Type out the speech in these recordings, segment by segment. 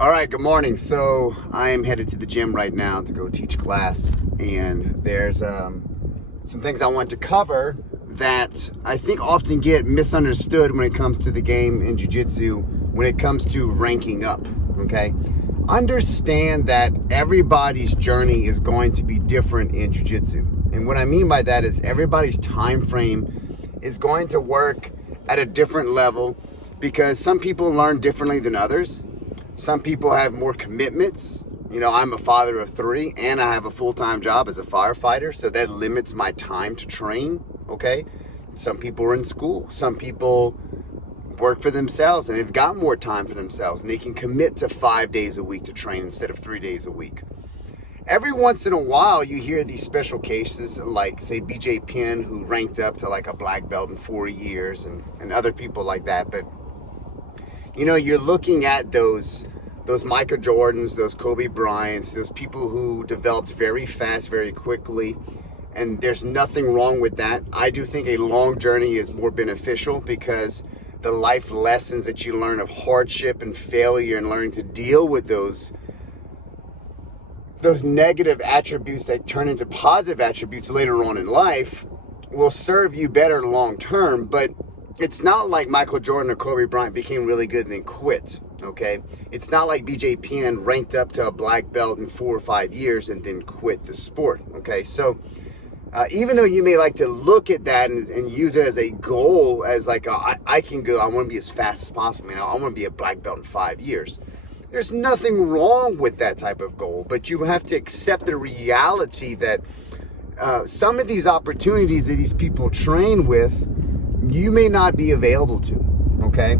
All right, good morning. So I am headed to the gym right now to go teach class, and there's some things I want to cover that I think often get misunderstood when it comes to the game in jiu-jitsu, when it comes to ranking up, okay? Understand that everybody's journey is going to be different in jiu-jitsu. And what I mean by that is everybody's time frame is going to work at a different level because some people learn differently than others. Some people have more commitments. You know, I'm a father of 3 and I have a full-time job as a firefighter, so that limits my time to train, okay? Some people are in school. Some people work for themselves and they've got more time for themselves and they can commit to 5 days a week to train instead of 3 days a week. Every once in a while, you hear these special cases like, say, BJ Penn, who ranked up to like a black belt in 4 years and other people like that. But, you know, you're looking at those Michael Jordans, those Kobe Bryants, those people who developed very fast, very quickly, and there's nothing wrong with that. I do think a long journey is more beneficial because the life lessons that you learn of hardship and failure and learning to deal with those negative attributes that turn into positive attributes later on in life will serve you better long term. But it's not like Michael Jordan or Kobe Bryant became really good and then quit. Okay, it's not like BJ Penn ranked up to a black belt in 4 or 5 years and then quit the sport. Okay, so even though you may like to look at that and use it as a goal, as like I can go, I want to be as fast as possible. I want to be a black belt in 5 years. There's nothing wrong with that type of goal, but you have to accept the reality that some of these opportunities that these people train with, you may not be available to. Okay.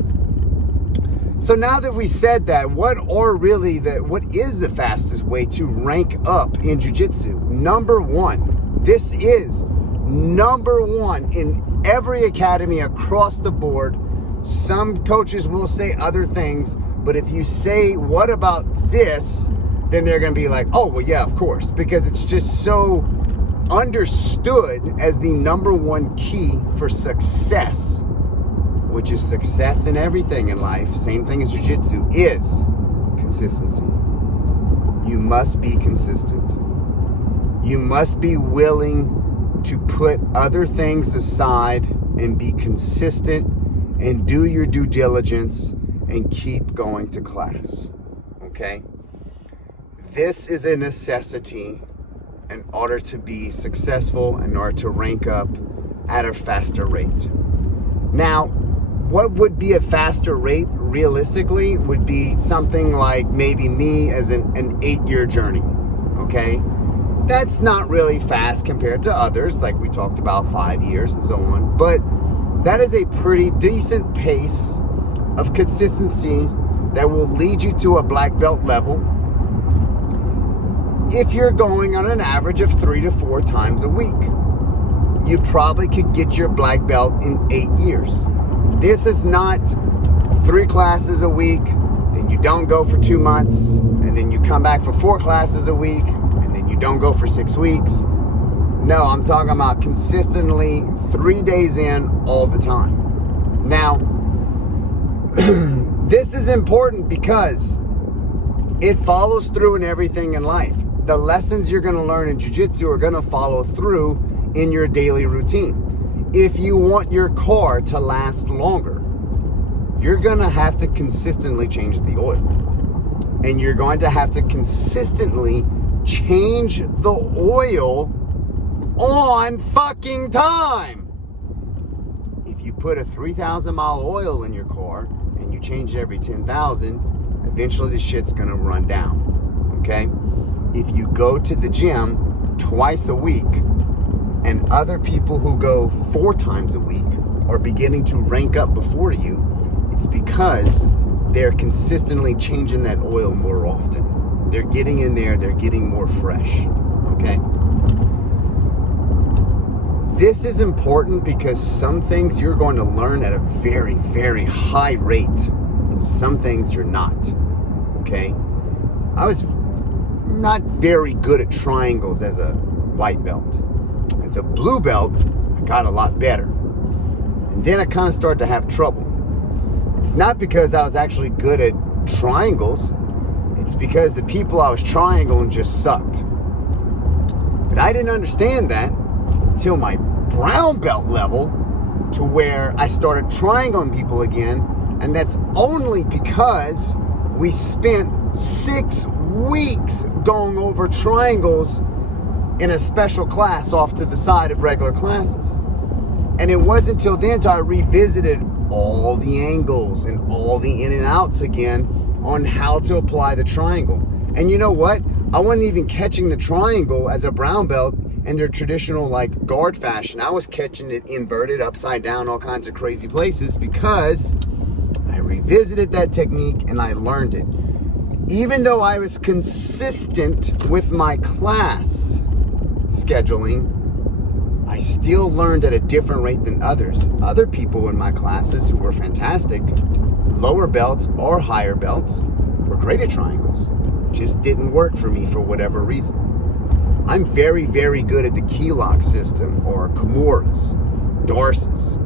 So now that we said that, what is the fastest way to rank up in jiu-jitsu? Number one, this is number one in every academy across the board. Some coaches will say other things, but if you say, what about this? Then they're going to be like, oh, well, yeah, of course, because it's just so understood as the number one key for success, which is success in everything in life, same thing as jiu-jitsu, is consistency. You must be consistent. You must be willing to put other things aside and be consistent and do your due diligence and keep going to class, okay? This is a necessity in order to be successful, in order to rank up at a faster rate. Now, what would be a faster rate realistically would be something like maybe me as an 8-year journey, okay? That's not really fast compared to others, like we talked about 5 years and so on, but that is a pretty decent pace of consistency that will lead you to a black belt level if you're going on an average of 3 to 4 times a week. You probably could get your black belt in 8 years. This is not 3 classes a week, then you don't go for 2 months, and then you come back for 4 classes a week, and then you don't go for 6 weeks. No, I'm talking about consistently 3 days in all the time. Now, this is important because it follows through in everything in life. The lessons you're going to learn in jiu-jitsu are going to follow through in your daily routine. If you want your car to last longer, you're going to have to consistently change the oil. And you're going to have to consistently change the oil on fucking time. If you put a 3,000 mile oil in your car and you change it every 10,000, eventually the shit's going to run down. Okay? If you go to the gym twice a week and other people who go 4 times a week are beginning to rank up before you, it's because they're consistently changing that oil more often. They're getting in there, they're getting more fresh, okay? This is important because some things you're going to learn at a very, very high rate, and some things you're not, okay? I was not very good at triangles as a white belt. As a blue belt, I got a lot better. And then I kind of started to have trouble. It's not because I was actually good at triangles. It's because the people I was triangling just sucked. But I didn't understand that until my brown belt level, to where I started triangling people again. And that's only because we spent 6 weeks going over triangles in a special class off to the side of regular classes. And it wasn't until then until I revisited all the angles and all the in and outs again on how to apply the triangle. And you know what? I wasn't even catching the triangle as a brown belt in their traditional like guard fashion. I was catching it inverted, upside down, all kinds of crazy places, because I revisited that technique and I learned it. Even though I was consistent with my class scheduling, I still learned at a different rate than others. Other people in my classes who were fantastic, lower belts or higher belts, were great at triangles. It just didn't work for me for whatever reason. I'm very, very good at the key lock system, or Kimuras, Dorses.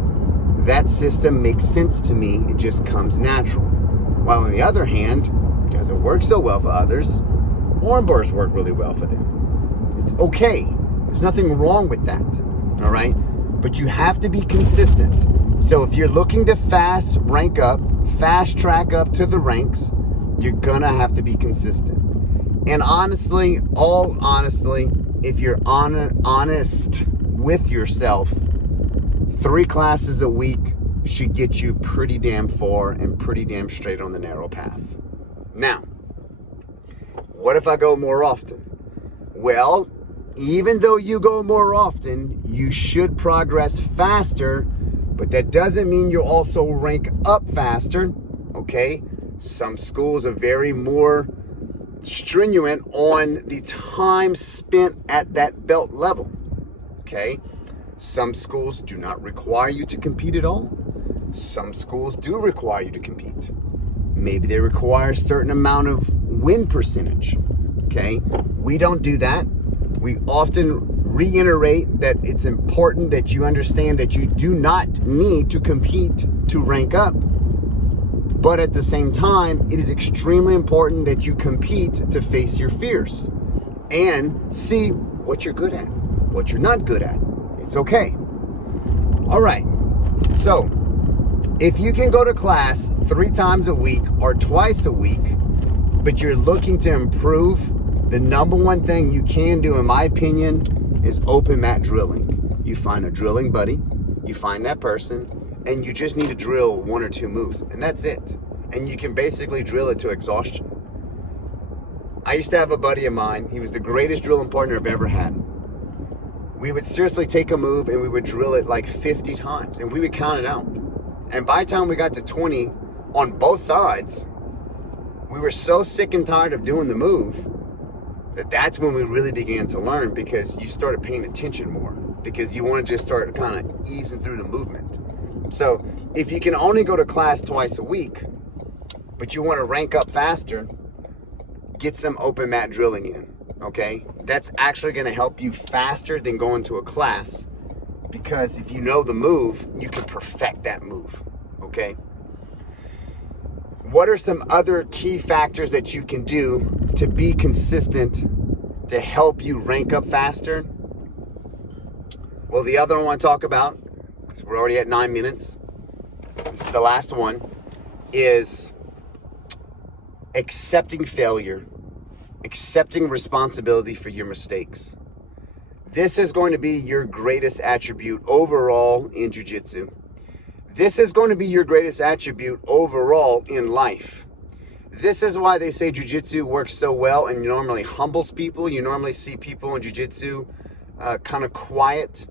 That system makes sense to me. It just comes natural. While on the other hand, it doesn't work so well for others. Arm bars work really well for them. It's okay. There's nothing wrong with that. All right? But you have to be consistent. So if you're looking to fast rank up, fast track up to the ranks, you're gonna have to be consistent. And honestly, if you're honest with yourself, 3 classes a week should get you pretty damn far and pretty damn straight on the narrow path. Now, what if I go more often? Well, even though you go more often, you should progress faster, but that doesn't mean you'll also rank up faster, okay? Some schools are very more stringent on the time spent at that belt level, okay? Some schools do not require you to compete at all. Some schools do require you to compete. Maybe they require a certain amount of win percentage, okay? We don't do that. We often reiterate that it's important that you understand that you do not need to compete to rank up. But at the same time, it is extremely important that you compete to face your fears and see what you're good at, what you're not good at. It's okay. All right. So if you can go to class 3 times a week or twice a week, but you're looking to improve, the number one thing you can do, in my opinion, is open mat drilling. You find a drilling buddy, you find that person, and you just need to drill 1 or 2 moves, and that's it. And you can basically drill it to exhaustion. I used to have a buddy of mine. He was the greatest drilling partner I've ever had. We would seriously take a move and we would drill it like 50 times, and we would count it out. And by the time we got to 20 on both sides, we were so sick and tired of doing the move that's when we really began to learn, because you started paying attention more, because you want to just start kind of easing through the movement. So if you can only go to class twice a week, but you want to rank up faster, get some open mat drilling in, okay? That's actually going to help you faster than going to a class, because if you know the move, you can perfect that move, okay? What are some other key factors that you can do to be consistent to help you rank up faster? Well, the other one I want to talk about, because we're already at 9 minutes, this is the last one, is accepting failure, accepting responsibility for your mistakes. This is going to be your greatest attribute overall in jiu-jitsu. This is going to be your greatest attribute overall in life. This is why they say jiu-jitsu works so well and normally humbles people. You normally see people in jiu-jitsu kind of quiet.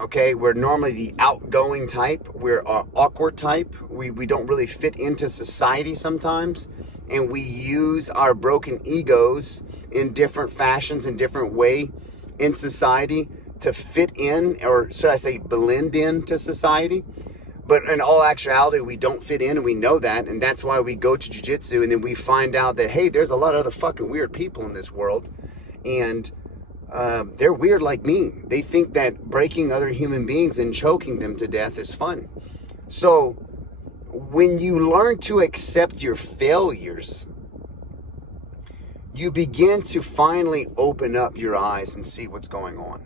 Okay, we're normally the outgoing type. We're awkward type. We don't really fit into society sometimes. And we use our broken egos in different fashions, in different way in society to fit in, or should I say blend into society. But in all actuality, we don't fit in, and we know that. And that's why we go to jiu-jitsu, and then we find out that, hey, there's a lot of other fucking weird people in this world. And they're weird like me. They think that breaking other human beings and choking them to death is fun. So when you learn to accept your failures, you begin to finally open up your eyes and see what's going on,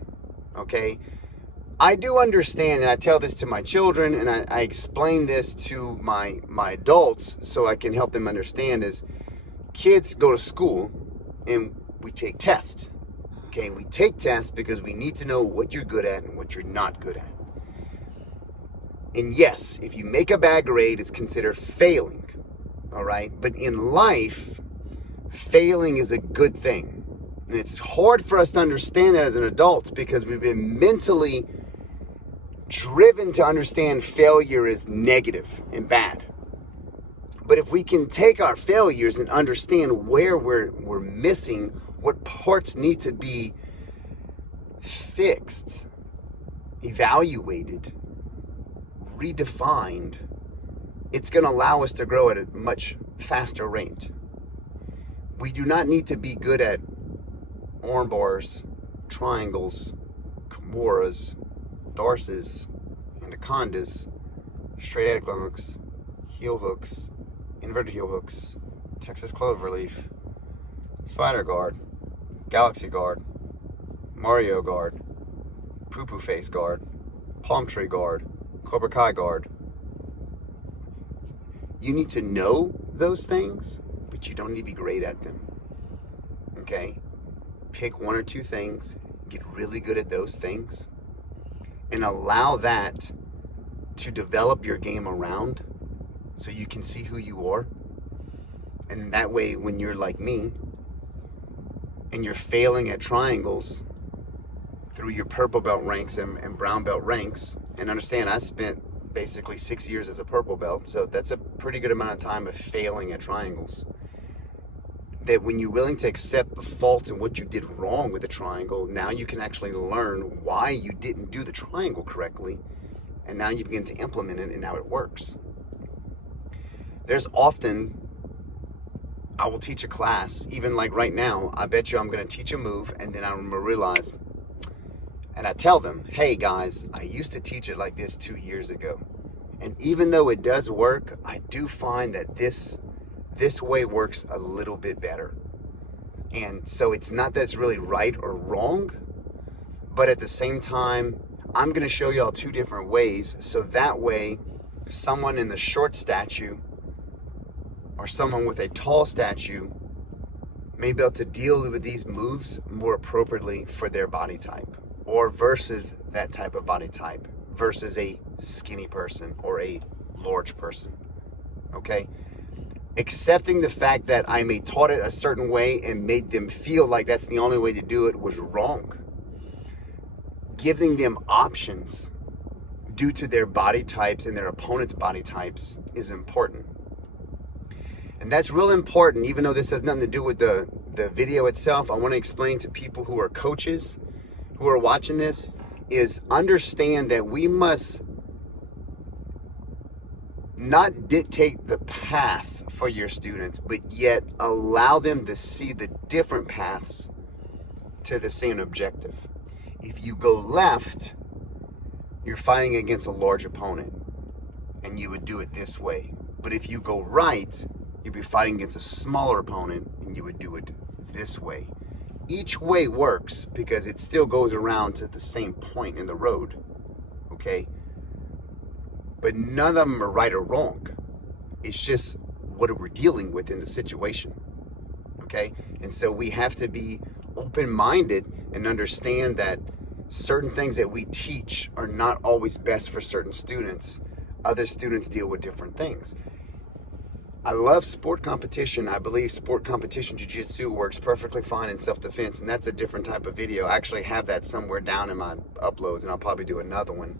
okay? I do understand, and I tell this to my children, and I explain this to my adults so I can help them understand, is kids go to school and we take tests, okay? We take tests because we need to know what you're good at and what you're not good at. And yes, if you make a bad grade, it's considered failing, all right? But in life, failing is a good thing. And it's hard for us to understand that as an adult because we've been mentally driven to understand failure is negative and bad. But if we can take our failures and understand where we're missing, what parts need to be fixed, evaluated, redefined, it's going to allow us to grow at a much faster rate. We do not need to be good at arm bars, triangles, kimuras, darces, anacondas, straight ankle hooks, heel hooks, inverted heel hooks, Texas cloverleaf, spider guard, galaxy guard, Mario guard, poo-poo face guard, palm tree guard, Cobra Kai guard. You need to know those things, but you don't need to be great at them, okay? Pick one or two things, get really good at those things, and allow that to develop your game around so you can see who you are. And that way, when you're like me and you're failing at triangles through your purple belt ranks and brown belt ranks, and understand I spent basically 6 years as a purple belt, so that's a pretty good amount of time of failing at triangles. That when you're willing to accept the fault and what you did wrong with the triangle, now you can actually learn why you didn't do the triangle correctly, and now you begin to implement it and how it works. There's often, I will teach a class, even like right now, I bet you I'm going to teach a move, and then I'm going to realize, and I tell them, hey guys, I used to teach it like this 2 years ago. And even though it does work, I do find that this way works a little bit better. And so it's not that it's really right or wrong, but at the same time, I'm going to show y'all two different ways. So that way, someone in the short statue or someone with a tall statue may be able to deal with these moves more appropriately for their body type, or versus that type of body type versus a skinny person or a large person, okay? Accepting the fact that I may taught it a certain way and made them feel like that's the only way to do it was wrong. Giving them options due to their body types and their opponent's body types is important. And that's real important, even though this has nothing to do with the video itself. I want to explain to people who are coaches, who are watching this, is understand that we must not dictate the path for your students, but yet allow them to see the different paths to the same objective. If you go left, you're fighting against a large opponent, and you would do it this way. But if you go right, you'd be fighting against a smaller opponent, and you would do it this way. Each way works because it still goes around to the same point in the road, okay? But none of them are right or wrong. It's just what we're dealing with in the situation, okay? And so we have to be open-minded and understand that certain things that we teach are not always best for certain students. Other students deal with different things. I love sport competition. I believe sport competition jiu-jitsu works perfectly fine in self-defense, and that's a different type of video. I actually have that somewhere down in my uploads, and I'll probably do another one.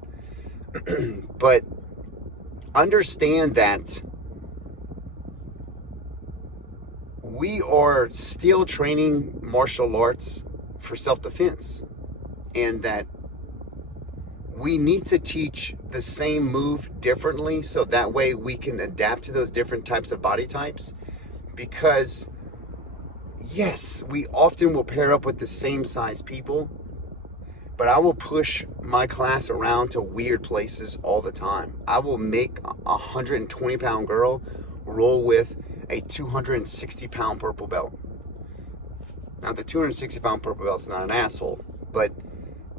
But understand that we are still training martial arts for self-defense, and that we need to teach the same move differently so that way we can adapt to those different types of body types. Because yes, we often will pair up with the same size people, but I will push my class around to weird places all the time. I will make a 120-pound girl roll with a 260-pound purple belt. Now, the 260-pound purple belt is not an asshole, but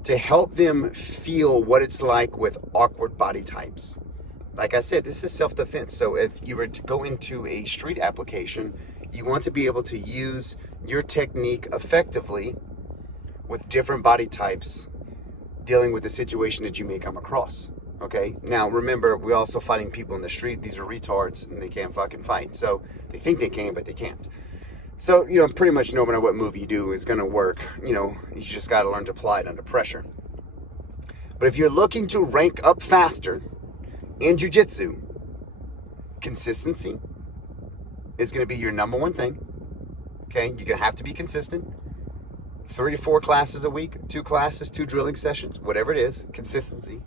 to help them feel what it's like with awkward body types. Like I said, this is self-defense. So if you were to go into a street application, you want to be able to use your technique effectively with different body types dealing with the situation that you may come across. Okay? Now, remember, we're also fighting people in the street. These are retards, and they can't fucking fight. So they think they can, but they can't. So, pretty much no matter what move you do is going to work. You just got to learn to apply it under pressure. But if you're looking to rank up faster in jiu-jitsu, consistency is going to be your number one thing. Okay? You're going to have to be consistent. 3 to 4 classes a week, 2 classes, 2 drilling sessions, whatever it is, consistency.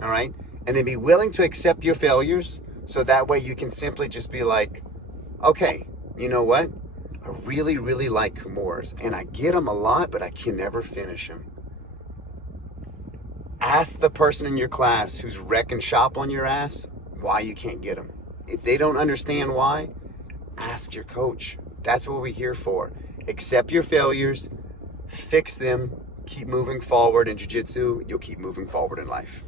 All right? And then be willing to accept your failures so that way you can simply just be like, okay, you know what? I really, really like Metamoris, and I get them a lot, but I can never finish them. Ask the person in your class who's wrecking shop on your ass why you can't get them. If they don't understand why, ask your coach. That's what we're here for. Accept your failures, fix them, keep moving forward in jiu-jitsu. You'll keep moving forward in life.